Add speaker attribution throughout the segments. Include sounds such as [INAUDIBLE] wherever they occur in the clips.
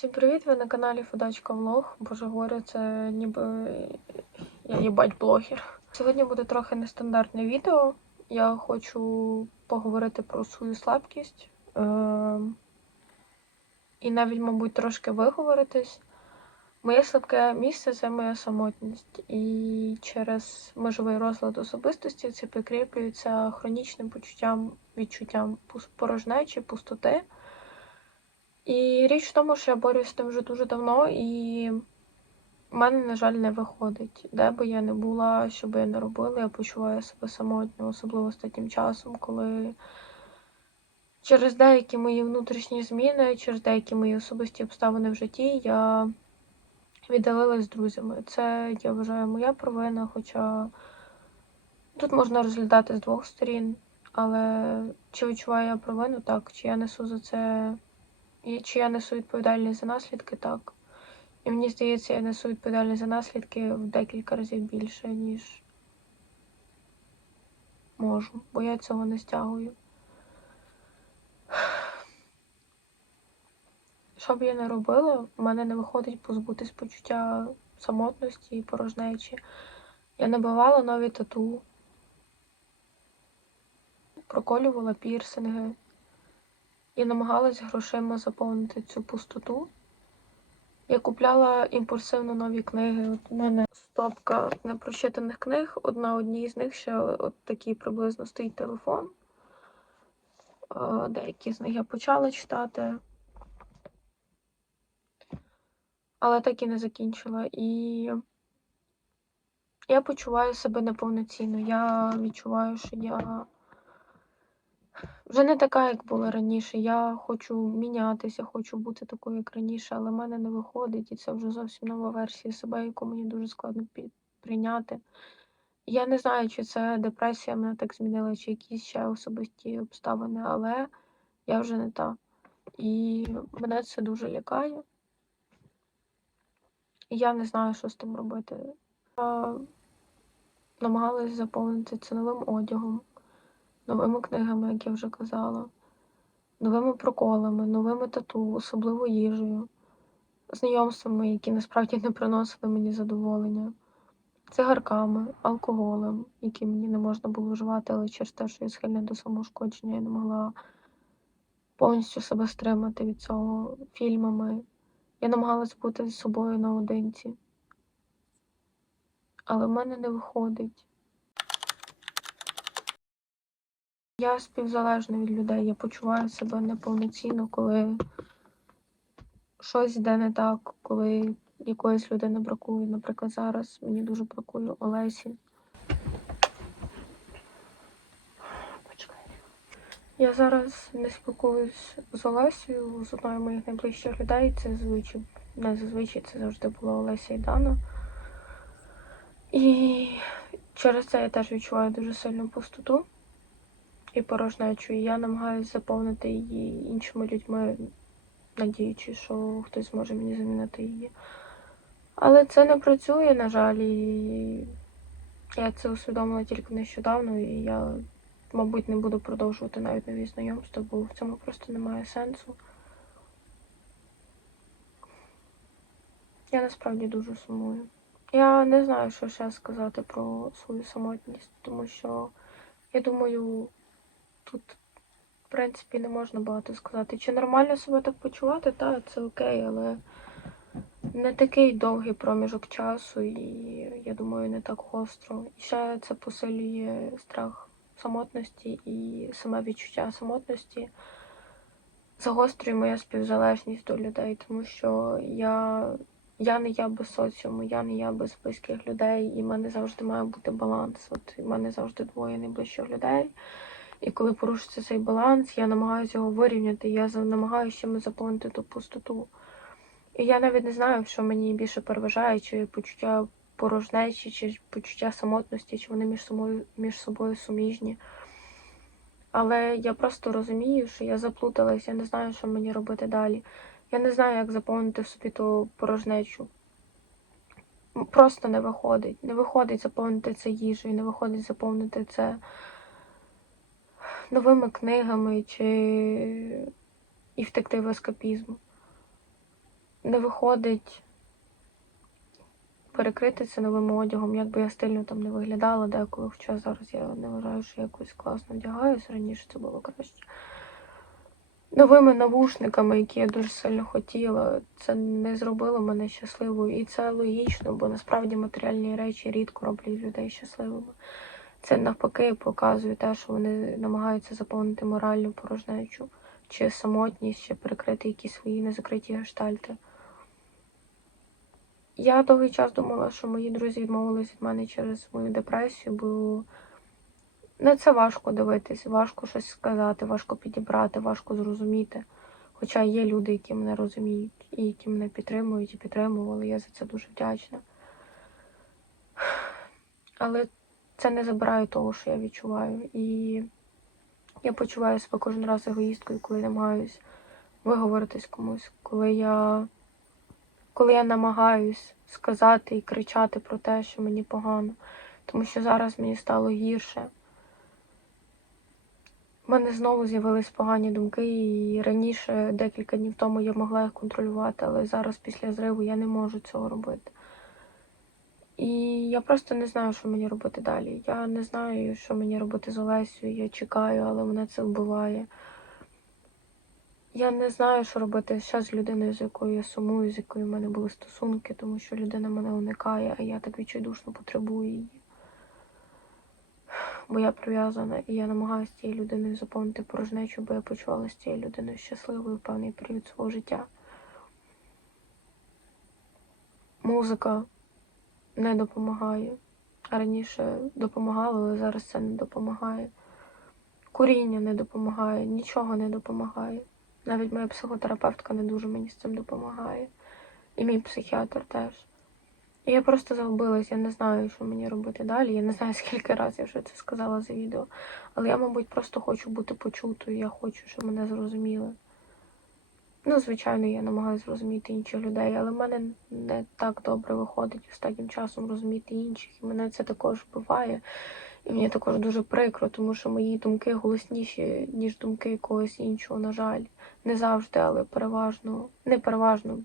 Speaker 1: Всім привіт! Ви на каналі Фудачка Влог. Боже говорю, це ніби я їбать блогер. Сьогодні буде трохи нестандартне відео. Я хочу поговорити про свою слабкість. Е- і навіть, мабуть, трошки виговоритись. Моє слабке місце це моя самотність. І через межовий розлад особистості це прикріплюється хронічним почуттям, відчуттям порожнечі, пустоти. І річ в тому, що я борюсь з тим вже дуже давно, і в мене, на жаль, не виходить. Де би я не була, що би я не робила, я почуваю себе самотньо, особливо останнім часом, коли через деякі мої внутрішні зміни, через деякі мої особисті обставини в житті я віддалилась з друзями. Це, я вважаю, моя провина, хоча тут можна розглядати з двох сторін. Але чи відчуваю я провину, так, чи я несу за це. Чи я несу відповідальність за наслідки, так. І мені здається, я несу відповідальність за наслідки в декілька разів більше, ніж можу, бо я цього не стягую. [SIGHS] Що б я не робила, в мене не виходить позбутись почуття самотності і порожнечі. Я набивала нові тату, проколювала пірсинги і намагалась грошима заповнити цю пустоту. Я купляла імпульсивно нові книги. От у мене стопка непрочитаних книг. Одна одній з них ще от такий приблизно стоїть телефон. Деякі з них я почала читати, але так і не закінчила. І я почуваю себе неповноцінно. Я відчуваю, що я вже не така, як була раніше. Я хочу мінятися, хочу бути такою, як раніше, але в мене не виходить, і це вже зовсім нова версія себе, яку мені дуже складно прийняти. Я не знаю, чи це депресія мене так змінила, чи якісь ще особисті обставини, але я вже не та. І мене це дуже лякає. І я не знаю, що з тим робити. Я намагалась заповнити це новим одягом новими книгами, як я вже казала, новими проколами, новими тату, особливо їжею, знайомствами, які насправді не приносили мені задоволення, цигарками, алкоголем, які мені не можна було вживати, але через те, що я схильна до самошкодження, я не могла повністю себе стримати від цього фільмами. Я намагалась бути з собою наодинці. Але в мене не виходить. Я співзалежна від людей. Я почуваю себе неповноцінно, коли щось йде не так, коли якоїсь людини бракує. Наприклад, зараз мені дуже бракує Олесі. Я зараз не спілкуюсь з Олесею, з одною з моїх найближчих людей. Це зазвичай, не зазвичай, це завжди була Олеся і Дана. І через це я теж відчуваю дуже сильну пустоту і порожнечу. І я намагаюся заповнити її іншими людьми, надіючись, що хтось зможе мені замінити її. Але це не працює, на жаль, і я це усвідомила тільки нещодавно, і я, мабуть, не буду продовжувати навіть нові знайомства, бо в цьому просто немає сенсу. Я насправді дуже сумую. Я не знаю, що ще сказати про свою самотність, тому що я думаю, тут, в принципі, не можна багато сказати. Чи нормально себе так почувати? Так, це окей, але не такий довгий проміжок часу, і я думаю, не так гостро. І ще це посилює страх самотності і саме відчуття самотності. Загострює моя співзалежність до людей, тому що я, я не я без соціуму, я не я без близьких людей, і в мене завжди має бути баланс. От в мене завжди двоє найближчих людей. І коли порушиться цей баланс, я намагаюся його вирівняти, я намагаюся чимось заповнити ту пустоту. І я навіть не знаю, що мені більше переважає, чи почуття порожнечі, чи почуття самотності, чи вони між собою, між собою суміжні. Але я просто розумію, що я заплуталась, я не знаю, що мені робити далі. Я не знаю, як заповнити в собі ту порожнечу. Просто не виходить. Не виходить заповнити це їжею, не виходить заповнити це новими книгами чи і втекти в ескапізм. не виходить перекритися новим одягом, як би я стильно там не виглядала деколи, хоча зараз я не вважаю, що якось класно вдягаюсь, раніше це було краще. Новими навушниками, які я дуже сильно хотіла, це не зробило мене щасливою. І це логічно, бо насправді матеріальні речі рідко роблять людей щасливими. Це навпаки показує те, що вони намагаються заповнити моральну порожнечу, чи самотність, чи перекрити якісь свої незакриті гештальти. Я довгий час думала, що мої друзі відмовились від мене через мою депресію, бо на це важко дивитись, важко щось сказати, важко підібрати, важко зрозуміти. Хоча є люди, які мене розуміють і які мене підтримують і підтримували. Я за це дуже вдячна. Але це не забирає того, що я відчуваю. І я почуваю себе кожен раз егоїсткою, коли намагаюсь виговоритись комусь, коли я, коли я намагаюсь сказати і кричати про те, що мені погано. Тому що зараз мені стало гірше. У мене знову з'явились погані думки, і раніше, декілька днів тому, я могла їх контролювати, але зараз після зриву я не можу цього робити. І я просто не знаю, що мені робити далі. Я не знаю, що мені робити з Олесею. Я чекаю, але мене це вбиває. Я не знаю, що робити ще з людиною, з якою я сумую, з якою в мене були стосунки, тому що людина мене уникає, а я так відчайдушно потребую її. Бо я прив'язана і я намагаюся цією людиною заповнити порожнечу, бо я почувалася з цією людиною щасливою певний період свого життя. Музика не допомагає. Раніше допомагала, але зараз це не допомагає. Куріння не допомагає, нічого не допомагає. Навіть моя психотерапевтка не дуже мені з цим допомагає. І мій психіатр теж. І я просто загубилась, я не знаю, що мені робити далі. Я не знаю, [LAUGHS] скільки разів я вже це сказала за відео. Але я, мабуть, просто хочу бути почутою, я хочу, щоб мене зрозуміли. Ну, звичайно, я намагаюся зрозуміти інших людей, але в мене не так добре виходить останнім часом розуміти інших. І мене це також вбиває. І мені також дуже прикро, тому що мої думки голосніші, ніж думки когось іншого, на жаль. Не завжди, але переважно, не переважно,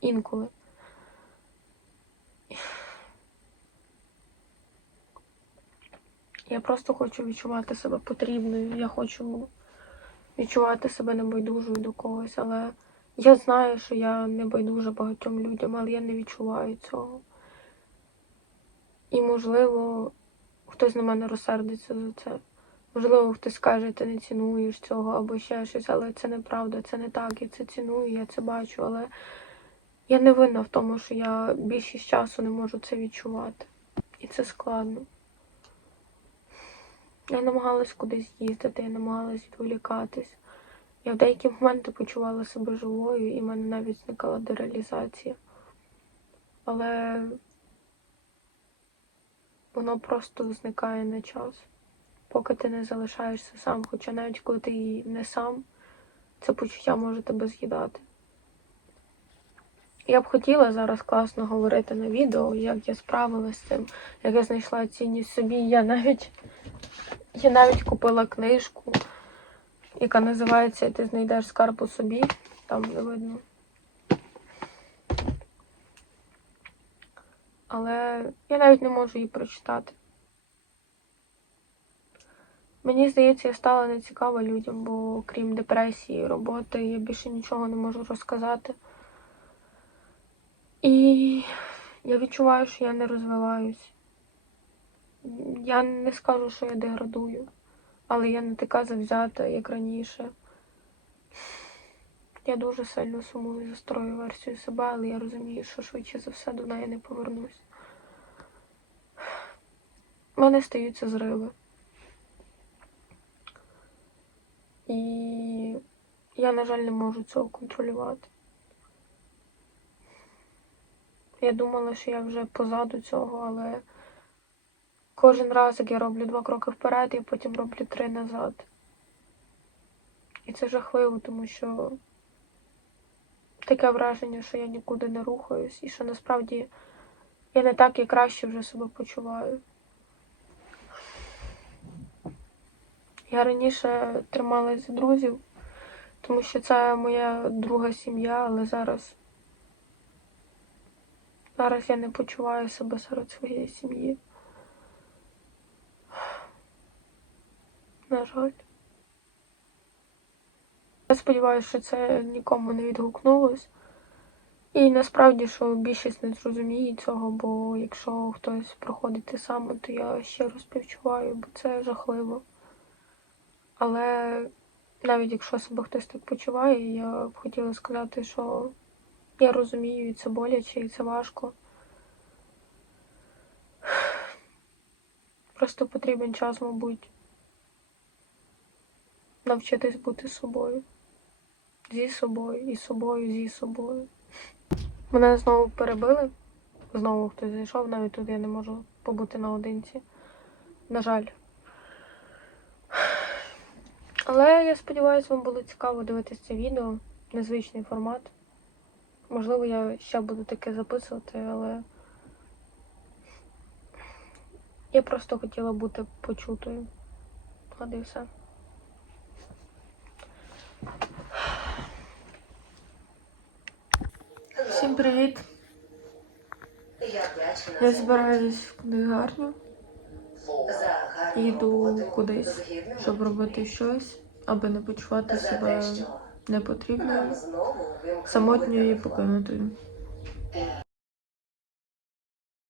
Speaker 1: інколи. Я просто хочу відчувати себе потрібною. Я хочу відчувати себе небайдужою до когось, але я знаю, що я не байдужа багатьом людям, але я не відчуваю цього. І, можливо, хтось на мене розсердиться за це. Можливо, хтось скаже, ти не цінуєш цього або ще щось, але це неправда, це не так. Я це ціную, я це бачу, але я не винна в тому, що я більшість часу не можу це відчувати. І це складно. Я намагалась кудись їздити, я намагалась відволікатись. Я в деякі моменти почувала себе живою, і в мене навіть зникала дереалізація. Але воно просто зникає на час, поки ти не залишаєшся сам. Хоча навіть коли ти не сам, це почуття може тебе з'їдати. Я б хотіла зараз класно говорити на відео, як я справилася з цим, як я знайшла цінність собі. Я навіть я навіть купила книжку, яка називається Ти знайдеш скарб у собі. Там не видно. Але я навіть не можу її прочитати. Мені здається, я стала нецікава людям, бо крім депресії, роботи, я більше нічого не можу розказати. І я відчуваю, що я не розвиваюсь. Я не скажу, що я деградую, але я не така завзята, як раніше. Я дуже сильно сумую за старою версією себе, але я розумію, що швидше за все до неї не повернусь. У мене стаються зриви. І я, на жаль, не можу цього контролювати. Я думала, що я вже позаду цього, але кожен раз, як я роблю два кроки вперед, я потім роблю три назад. І це жахливо, тому що таке враження, що я нікуди не рухаюсь, і що насправді я не так і краще вже себе почуваю. Я раніше трималась за друзів, тому що це моя друга сім'я, але зараз Зараз я не почуваю себе серед своєї сім'ї. На жаль. Я сподіваюся, що це нікому не відгукнулось. І насправді, що більшість не зрозуміє цього, бо якщо хтось проходить те саме, то я щиро співчуваю, бо це жахливо. Але навіть якщо себе хтось так почуває, я б хотіла сказати, що я розумію, і це боляче, і це важко. Просто потрібен час, мабуть, навчитись бути собою. Зі собою, і собою, зі собою. Мене знову перебили. Знову хтось зайшов, навіть тут я не можу побути наодинці. На жаль. Але я сподіваюся, вам було цікаво дивитися це відео. Незвичний формат. Можливо, я ще буду таке записувати, але я просто хотіла бути почутою. От і все. Всім привіт! Я збираюсь в книгарню. Йду кудись, щоб робити щось, аби не почувати себе непотрібною, самотньою і покинутою.